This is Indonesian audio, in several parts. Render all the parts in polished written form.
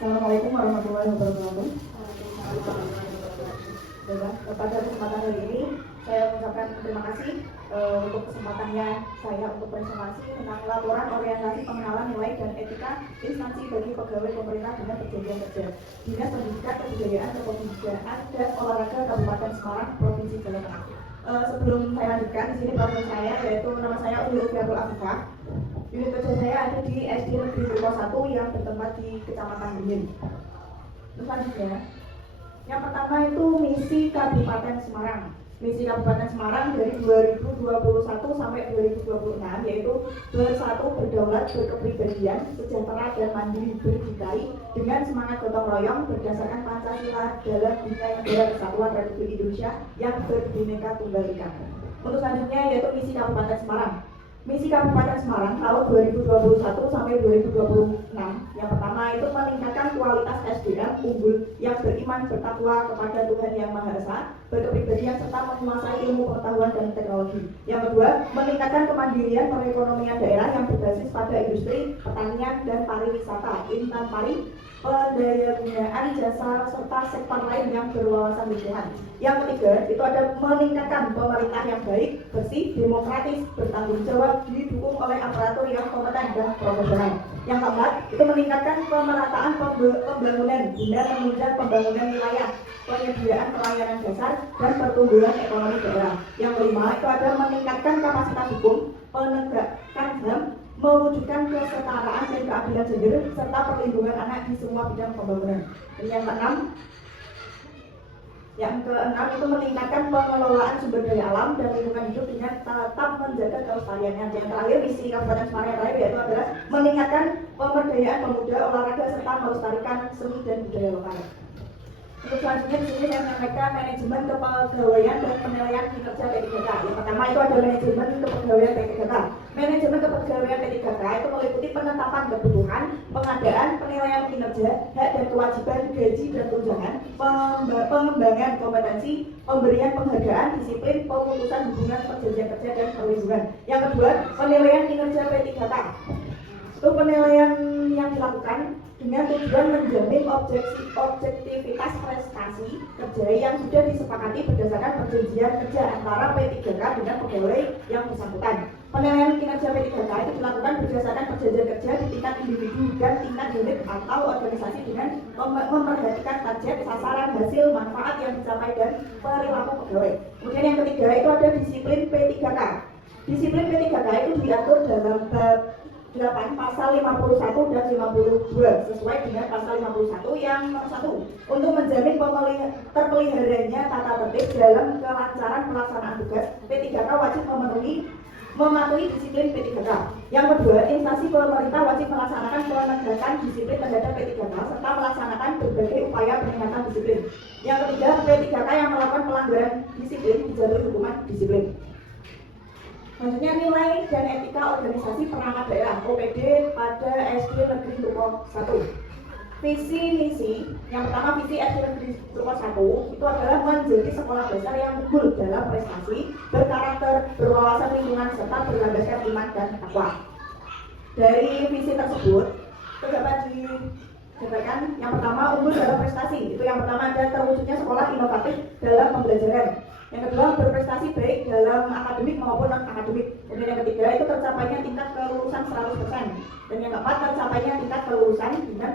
Assalamualaikum warahmatullahi wabarakatuh. Pada kesempatan hari ini saya mengucapkan terima kasih untuk kesempatannya saya untuk presentasi tentang laporan orientasi pengenalan nilai dan etika instansi bagi pegawai pemerintah dengan perjanjian kerja Dinas Pendidikan, Kebudayaan, Kepemudaan dan Olahraga Kabupaten Semarang, Provinsi Jawa Tengah. Sebelum saya lanjutkan, di sini profil saya yaitu nama saya Uli Afifah. Unit kerja saya ada di SD Negeri 1 yang bertempat di Kecamatan Beringin. Terus selanjutnya, yang pertama itu misi Kabupaten Semarang. Misi Kabupaten Semarang dari 2021 sampai 2026 yaitu bersatu, berdaulat, berkepribadian, sejahtera dan mandiri, berdikari dengan semangat gotong royong berdasarkan Pancasila dalam Bingkai Negara Kesatuan Republik Indonesia yang berbineka tunggal ika. Untuk selanjutnya yaitu misi Kabupaten Semarang. Misi Kabupaten Semarang tahun 2021 sampai 2026 yang pertama itu meningkatkan kualitas SDM unggul yang beriman bertakwa kepada Tuhan Yang Maha Esa, berkepribadian serta menguasai ilmu pengetahuan dan teknologi. Yang kedua, meningkatkan kemandirian perekonomian daerah yang berbasis pada industri, pertanian dan pariwisata, intan pari, pendayagunaan jasa serta sektor lain yang berwawasan lingkungan. Yang ketiga, itu ada meningkatkan pemerintah yang baik, bersih, demokratis, bertanggung jawab, didukung oleh aparatur yang kompeten dan profesional. Yang keempat, itu meningkatkan pemerataan pembangunan guna menunjang pembangunan wilayah, penyediaan pelayanan dasar, dan pertumbuhan ekonomi daerah. Yang kelima, itu ada meningkatkan kapasitas hukum, penegakan HAM, mewujudkan kesetaraan dan keadilan gender, serta perlindungan anak di semua bidang pembangunan. Dan yang keenam itu meningkatkan pengelolaan sumber daya alam dan lingkungan hidup dengan tetap menjaga kelestariannya. Yang terakhir, misi Kabupaten Semarang yang terakhir yaitu adalah meningkatkan pemberdayaan pemuda, olahraga serta melestarikan seni dan budaya lokal. Untuk selanjutnya di sini saya menyampaikan manajemen kepegawaian dan penilaian kinerja P3K. Yang pertama itu ada manajemen kepegawaian P3K. Manajemen kepegawaian P3K itu meliputi penetapan kebutuhan, pengadaan, penilaian kinerja, hak dan kewajiban, gaji dan tunjangan, pengembangan kompetensi, pemberian penghargaan, disiplin, pemutusan hubungan perjanjian kerja dan perlindungan. Yang kedua, penilaian kinerja P3K. Itu penilaian yang dilakukan dengan tujuan menjamin objektivitas prestasi kerja yang sudah disepakati berdasarkan perjanjian kerja antara P3K dengan pegawai yang bersangkutan. Penilaian kinerja P3K itu dilakukan berdasarkan perjanjian kerja di tingkat individu dan tingkat unit atau organisasi dengan memperhatikan target, sasaran, hasil, manfaat yang dicapai dan perilaku pegawai. Kemudian yang ketiga itu ada disiplin P3K. Disiplin P3K itu diatur dalam bab 8 pasal 51 dan 52 sesuai dengan pasal 51 yang nomor 1 untuk menjamin terpeliharanya tata tertib dalam kelancaran pelaksanaan tugas. P3K wajib mematuhi disiplin P3K. Yang kedua, instansi pemerintah wajib melaksanakan penegakan disiplin terhadap P3K serta melaksanakan berbagai upaya peningkatan disiplin. Yang ketiga, P3K yang melakukan pelanggaran disiplin dijaluri hukuman disiplin. Selanjutnya nilai dan etika organisasi perangkat daerah OPD pada SD Negeri Tuko 1. Visi misi yang pertama, visi SD Negeri Tuko 1 itu adalah menjadi sekolah dasar yang unggul dalam prestasi, berkarakter, berwawasan lingkungan serta berlandaskan iman dan takwa. Dari visi tersebut dapat dijabarkan yang pertama, unggul dalam prestasi. Itu yang pertama ada terwujudnya sekolah inovatif dalam pembelajaran. Yang kedua, berprestasi baik dalam akademik maupun non-akademik. Kemudian yang ketiga, itu tercapainya tingkat kelulusan 100%. Dan yang keempat, tercapainya tingkat kelulusan dengan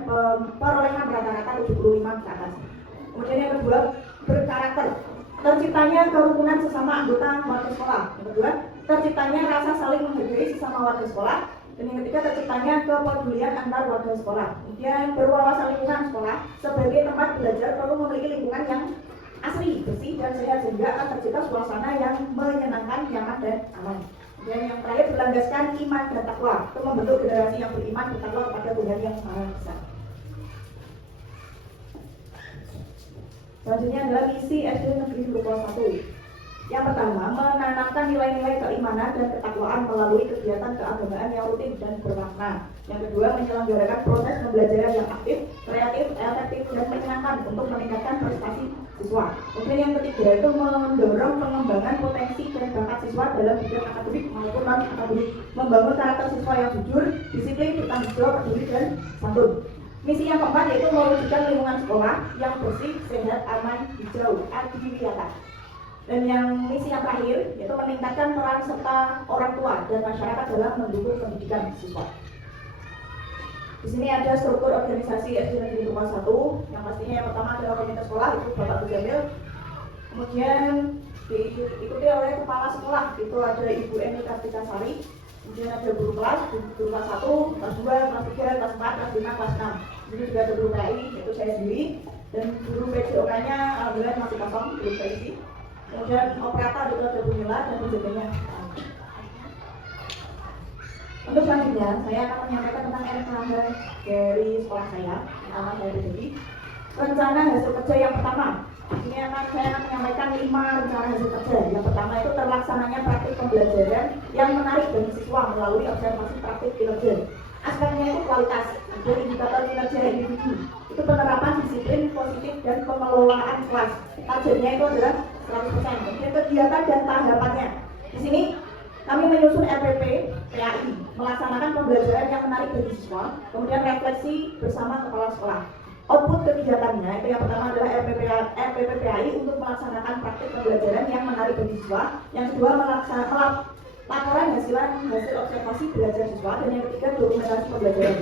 perolehan rata-rata 75 ke atas. Kemudian yang kedua, berkarakter. Terciptanya kerukunan sesama anggota warga sekolah. Yang kedua, terciptanya rasa saling menghargai sesama warga sekolah. Dan yang ketiga, terciptanya kepedulian antar warga sekolah. Kemudian berwawasan lingkungan sekolah sebagai tempat belajar perlu memiliki lingkungan yang asri, bersih, dan sehat sehingga akan tercipta suasana yang menyenangkan, nyaman, dan aman. Dan yang terakhir, berlandaskan iman dan takwa untuk membentuk generasi yang beriman bertakwa kepada Tuhan Yang Maha Esa. Selanjutnya adalah misi SD Negeri Tuko 1. Yang pertama, menanamkan nilai-nilai keimanan dan ketakwaan melalui kegiatan keagamaan yang rutin dan bermakna. Yang kedua, menyelenggarakan proses pembelajaran yang aktif, kreatif, efektif, dan menyenangkan untuk meningkatkan prestasi siswa. Kemudian yang ketiga itu mendorong pengembangan potensi dan bakat siswa dalam bidang akademik maupun non-akademik, membangun karakter siswa yang jujur, disiplin, bertanggung jawab, peduli, dan santun. Misi yang keempat yaitu mewujudkan lingkungan sekolah yang bersih, sehat, aman, hijau, adiwiyata. Dan yang misi yang terakhir yaitu meningkatkan peran serta orang tua dan masyarakat dalam mendukung pendidikan siswa. Di sini ada struktur organisasi SD Negeri Tumas 1, yang pastinya yang pertama adalah komunitas sekolah, itu Bapak Jamil. Kemudian diikuti oleh kepala sekolah, itu ada Ibu Eni Kartika Sari. Kemudian ada guru kelas 1, kelas 2, kelas 3, kelas 4, kelas 5, kelas 6. Jadi juga ada guru PI, yaitu saya sendiri. Dan guru PJOK-nya alhamdulillah masih kosong, belum saya isi. Kemudian operator itu ada Bu Mila dan penjaganya. Untuk selanjutnya, saya akan menyampaikan tentang RKH dari sekolah saya, pertama dari jadi rencana hasil kerja yang pertama. Ini saya akan menyampaikan 5 rencana hasil kerja. Yang pertama itu terlaksananya praktik pembelajaran yang menarik bagi siswa melalui observasi praktik kinerja. Aspeknya itu kualitas, dan indikator kinerja individu. Itu penerapan disiplin positif dan pengelolaan kelas. Targetnya itu adalah 100%. Kemudian kegiatan dan tahapannya. Di sini kami menyusun RPP PAI, melaksanakan pembelajaran yang menarik bagi siswa, kemudian refleksi bersama kepala sekolah. Output kegiatannya itu yang pertama adalah RPP PAI untuk melaksanakan praktik pembelajaran yang menarik bagi siswa. Yang kedua melaksanakan laporan hasil observasi belajar siswa, dan yang ketiga dokumentasi pembelajaran.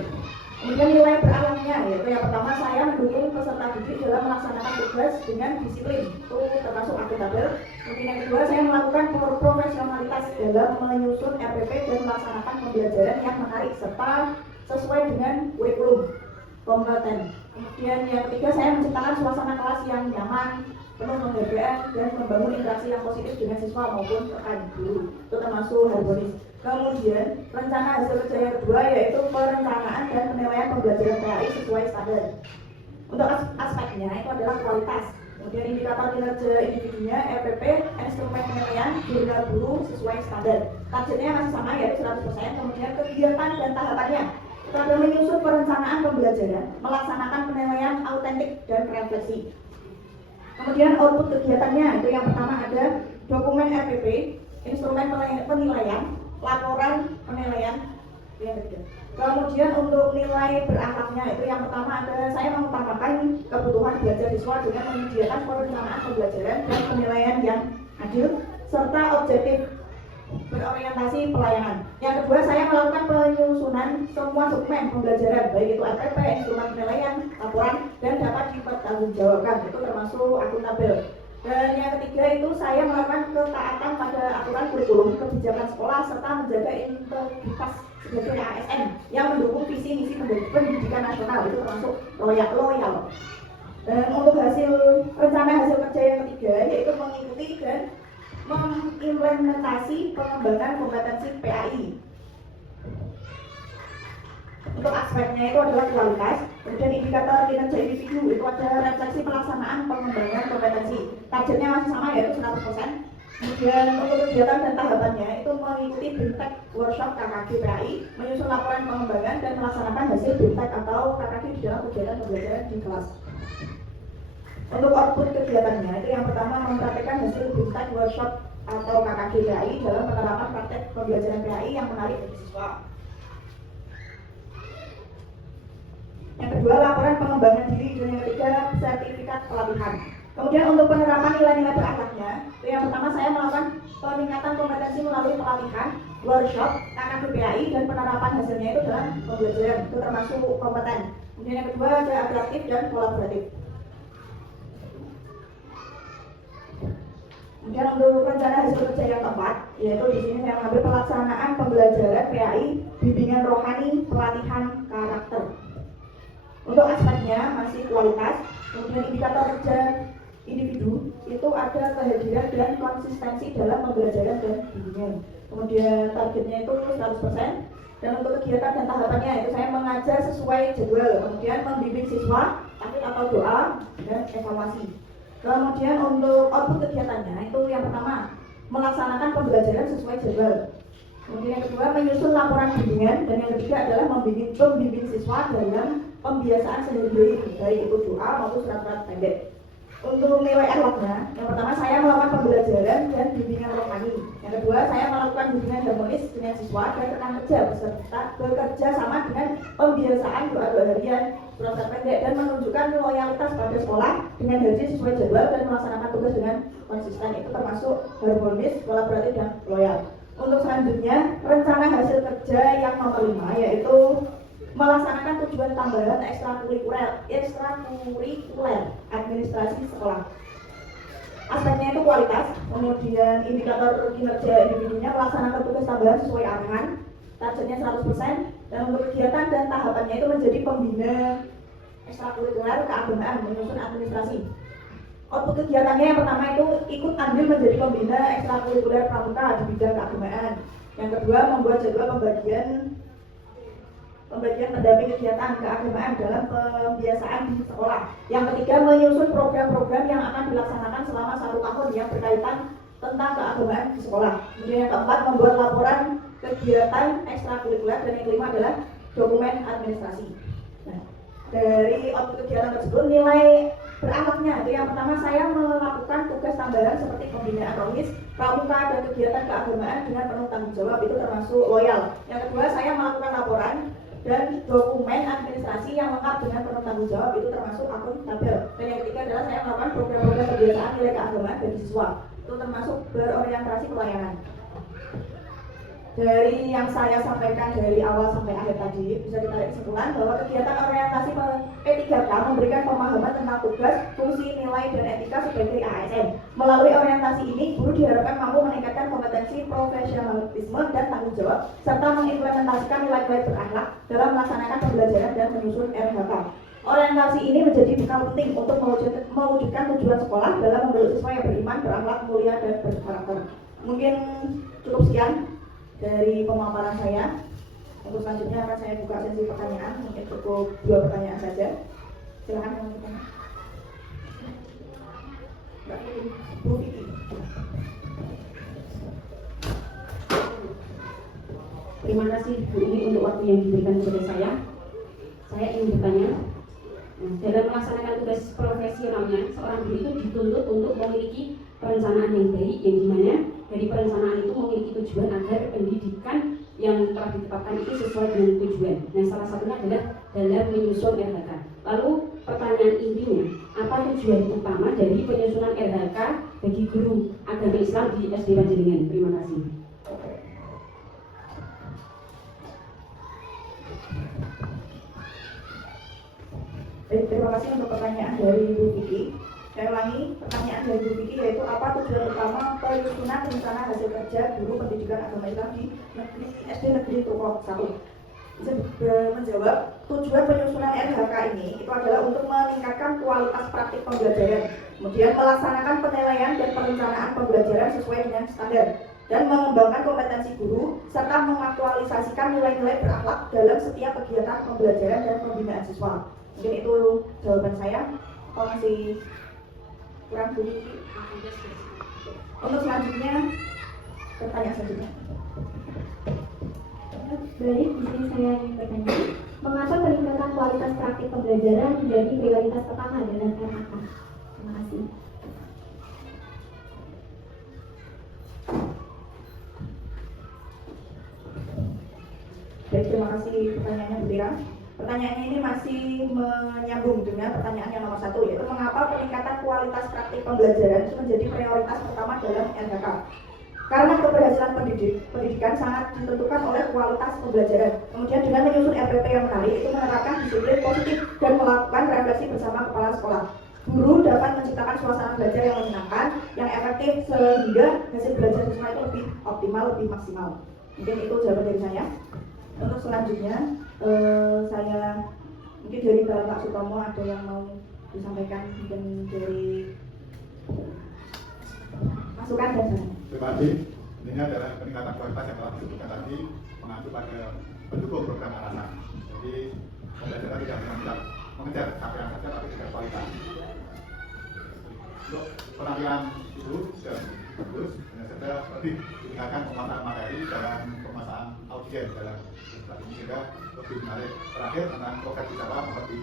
Kemudian nilai beralamnya, yaitu yang pertama saya mendukung peserta didik dalam melaksanakan tugas dengan disiplin, itu termasuk akuntabel. Kemudian yang kedua saya melakukan profesionalitas dalam menyusun RPP dan melaksanakan pembelajaran yang menarik serta sesuai dengan kurikulum kompeten. Kemudian yang ketiga saya menciptakan suasana kelas yang nyaman, penuh penghargaan, dan membangun interaksi yang positif dengan siswa maupun rekan guru, itu termasuk harmonis. Kemudian rencana hasil kerja yang kedua yaitu perencanaan dan penilaian pembelajaran PAI sesuai standar. Untuk aspeknya itu adalah kualitas. Kemudian indikator kinerja individunya, RPP, instrumen penilaian, jurnal guru sesuai standar. Targetnya masih sama yaitu 100%. Kemudian kegiatan dan tahapannya itu adalah menyusun perencanaan pembelajaran, melaksanakan penilaian autentik dan refleksi. Kemudian output kegiatannya itu yang pertama ada dokumen RPP, instrumen penilaian, laporan penilaian, yang ketiga. Kemudian untuk nilai berakhlaknya itu yang pertama ada saya mengutamakan kebutuhan belajar siswa dengan menyediakan perencanaan pembelajaran dan penilaian yang adil serta objektif berorientasi pelayanan. Yang kedua saya melakukan penyusunan semua dokumen pembelajaran baik itu RPP, instrumen penilaian, laporan, dan dapat dipertanggungjawabkan, itu termasuk akuntabel. Dan yang ketiga itu saya melakukan ketaatan pada aturan kurikulum, kebijakan sekolah, serta menjaga integritas sebagai ASN yang mendukung visi misi pendidikan nasional, itu termasuk loyal. Dan untuk rencana hasil kerja yang ketiga yaitu mengikuti dan mengimplementasi pengembangan kompetensi PAI. Untuk aspeknya itu adalah kualitas, kemudian indikator kinerja individu itu ada refleksi pelaksanaan pengembangan kompetensi. Targetnya masih sama yaitu 100%. Kemudian untuk kegiatan dan tahapannya itu mengikuti BIMTEK workshop KKG PAI, menyusun laporan pengembangan dan melaksanakan hasil BIMTEK atau KKG di dalam kegiatan pembelajaran di kelas. Untuk output kegiatannya itu yang pertama mempraktikkan hasil BIMTEK workshop atau KKG PAI dalam penerapan praktek pembelajaran PAI yang menarik bagi siswa. Yang kedua laporan pengembangan diri, dan yang ketiga sertifikat pelatihan. Kemudian untuk penerapan nilai-nilai berakhlaknya itu yang pertama saya melakukan peningkatan kompetensi melalui pelatihan, workshop, KKG PAI, dan penerapan hasilnya itu dalam pembelajaran, itu termasuk kompeten. Kemudian yang kedua ada adaptif dan kolaboratif. Kemudian untuk rencana hasil kerja yang keempat, yaitu di sini saya mengambil pelaksanaan pembelajaran PAI, bimbingan rohani, pelatihan karakter. Untuk aspeknya masih kualitas, kemudian indikator kerja individu itu ada kehadiran dan konsistensi dalam pembelajaran dan bimbingan. Kemudian targetnya itu 100%. Dan untuk kegiatan dan tahapannya itu saya mengajar sesuai jadwal, kemudian membimbing siswa, taklim atau doa, dan evaluasi. Kemudian untuk output kegiatannya itu yang pertama melaksanakan pembelajaran sesuai jadwal. Kemudian yang kedua menyusun laporan bimbingan, dan yang ketiga adalah membimbing siswa dalam pembiasaan sehari-hari baik itu doa maupun surat-surat pendek. Untuk nilai akhlaknya, yang pertama saya melakukan pembelajaran dan bimbingan rohani. Yang kedua, saya melakukan bimbingan harmonis dengan siswa dan rekan kerja beserta bekerja sama dengan pembiasaan doa-doa harian, surat pendek, dan menunjukkan loyalitas pada sekolah dengan hadir sesuai jadwal dan melaksanakan tugas dengan konsisten. Itu termasuk harmonis, kolaboratif, dan loyal. Untuk selanjutnya, rencana hasil kerja yang nomor 5 yaitu melaksanakan tujuan tambahan ekstrakurikuler administrasi sekolah. Aspeknya itu kualitas, kemudian indikator kinerja individunya melaksanakan tugas tambahan sesuai arahan, targetnya 100%, dan untuk kegiatan dan tahapannya itu menjadi pembina ekstrakurikuler keagamaan menyusun administrasi. Output kegiatannya yang pertama itu ikut andil menjadi pembina ekstrakurikuler pramuka di bidang keagamaan. Yang kedua, membuat jadwal pembagian pendamping kegiatan keagamaan dalam pembiasaan di sekolah. Yang ketiga, menyusun program-program yang akan dilaksanakan selama 1 tahun yang berkaitan tentang keagamaan di sekolah. Kemudian yang keempat, membuat laporan kegiatan ekstrakurikuler, dan yang kelima adalah dokumen administrasi. Nah, dari output kegiatan tersebut, nilai berakhlaknya itu yang pertama, saya melakukan tugas tambahan seperti pembinaan rohis, pramuka, dan kegiatan keagamaan dengan penuh tanggung jawab, itu termasuk loyal. Yang kedua, saya melakukan laporan dan dokumen administrasi yang lengkap dengan penuh tanggung jawab, itu termasuk akuntabel. Dan yang ketiga adalah saya melakukan program-program kebiasaan nilai keagamaan bagi siswa, itu termasuk berorientasi pelayanan. Dari yang saya sampaikan dari awal sampai akhir tadi, bisa ditarik kesimpulan bahwa kegiatan orientasi P3K memberikan pemahaman tentang tugas, fungsi, nilai, dan etika sebagai ASN. Melalui orientasi ini, guru diharapkan mampu meningkatkan kompetensi, profesionalisme, dan tanggung jawab, serta mengimplementasikan nilai-nilai berakhlak dalam melaksanakan pembelajaran dan menyusun RHK. Orientasi ini menjadi bekal penting untuk mewujudkan tujuan sekolah dalam membentuk siswa yang beriman, berakhlak, mulia, dan berkarakter. Mungkin cukup sekian dari pemaparan saya. Untuk selanjutnya akan saya buka sesi pertanyaan, mungkin cukup 2 pertanyaan saja. Silakan teman-teman. Bu Vicky. Terima kasih Bu Uli untuk waktu yang diberikan kepada saya. Saya ingin bertanya, dalam melaksanakan tugas profesionalnya, seorang guru itu dituntut untuk memiliki perencanaan yang baik, yang dimana dari perencanaan itu memiliki tujuan agar pendidikan yang telah ditetapkan itu sesuai dengan tujuan. Nah, salah satunya adalah dalam menyusun RHK. Lalu pertanyaan intinya, apa tujuan utama dari penyusunan RHK bagi guru agama Islam di SD Panjenengan? Terima kasih. Terima kasih untuk pertanyaan dari Bu Vicky. Saya ulangi pertanyaan dari Bu Vicky, yaitu apa tujuan utama penyusunan rencana hasil kerja guru pendidikan agama Islam di SD Negeri Trukok 1. Bisa menjawab, tujuan penyusunan RHK ini itu adalah untuk meningkatkan kualitas praktik pembelajaran, kemudian melaksanakan penilaian dan perencanaan pembelajaran sesuai dengan standar, dan mengembangkan kompetensi guru serta mengaktualisasikan nilai-nilai berakhlak dalam setiap kegiatan pembelajaran dan pembinaan siswa. Mungkin itu jawaban saya. Oh, masih kurang dulu. Untuk selanjutnya, pertanyaan selanjutnya. Baik, di sini saya ingin bertanya, mengapa peningkatan kualitas praktik pembelajaran menjadi prioritas pertama dalam RHK? Terima kasih. Baik, terima kasih pertanyaannya Bu Tira. Pertanyaannya ini masih menyambung dengan pertanyaan yang nomor 1, yaitu mengapa peningkatan kualitas praktik pembelajaran itu menjadi prioritas pertama dalam RHK. Karena keberhasilan pendidikan sangat ditentukan oleh kualitas pembelajaran. Kemudian dengan menyusun RPP yang menarik, itu menerapkan disiplin positif dan melakukan refleksi bersama kepala sekolah. Guru dapat menciptakan suasana belajar yang menyenangkan, yang efektif, sehingga hasil belajar siswa itu lebih optimal, lebih maksimal. Mungkin itu jawaban dari saya. Untuk selanjutnya, saya mungkin dari Bapak Sutomo ada yang mau disampaikan, mungkin dari masukan dan saran. Terima kasih. Ini adalah peningkatan kualitas yang telah disebutkan tadi, mengacu pada pendukung program arahan. Jadi pembelajaran tidak hanya mengejar capaian saja, tapi juga kualitas. Untuk penampilan itu sudah bagus, hanya saja lebih ditingkatkan pemasaran materi dalam pemasaran audiens dalam sehingga lebih menarik. Terakhir tentang program wisata seperti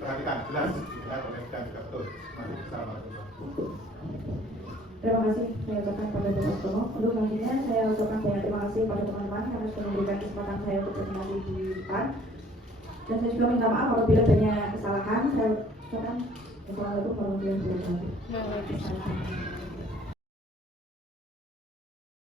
diperhatikan jelas dilihat oleh dan juga betul. Assalamualaikum. Terima kasih saya ucapkan pada Bapak Tomo. Untuk selanjutnya saya ucapkan banyak terima kasih pada teman-teman karena sudah memberikan kesempatan saya untuk berkomunikasi di depan. Dan saya juga minta maaf apabila banyak kesalahan. Saya ucapkan Assalamualaikum warahmatullahi wabarakatuh. Waalaikumsalam.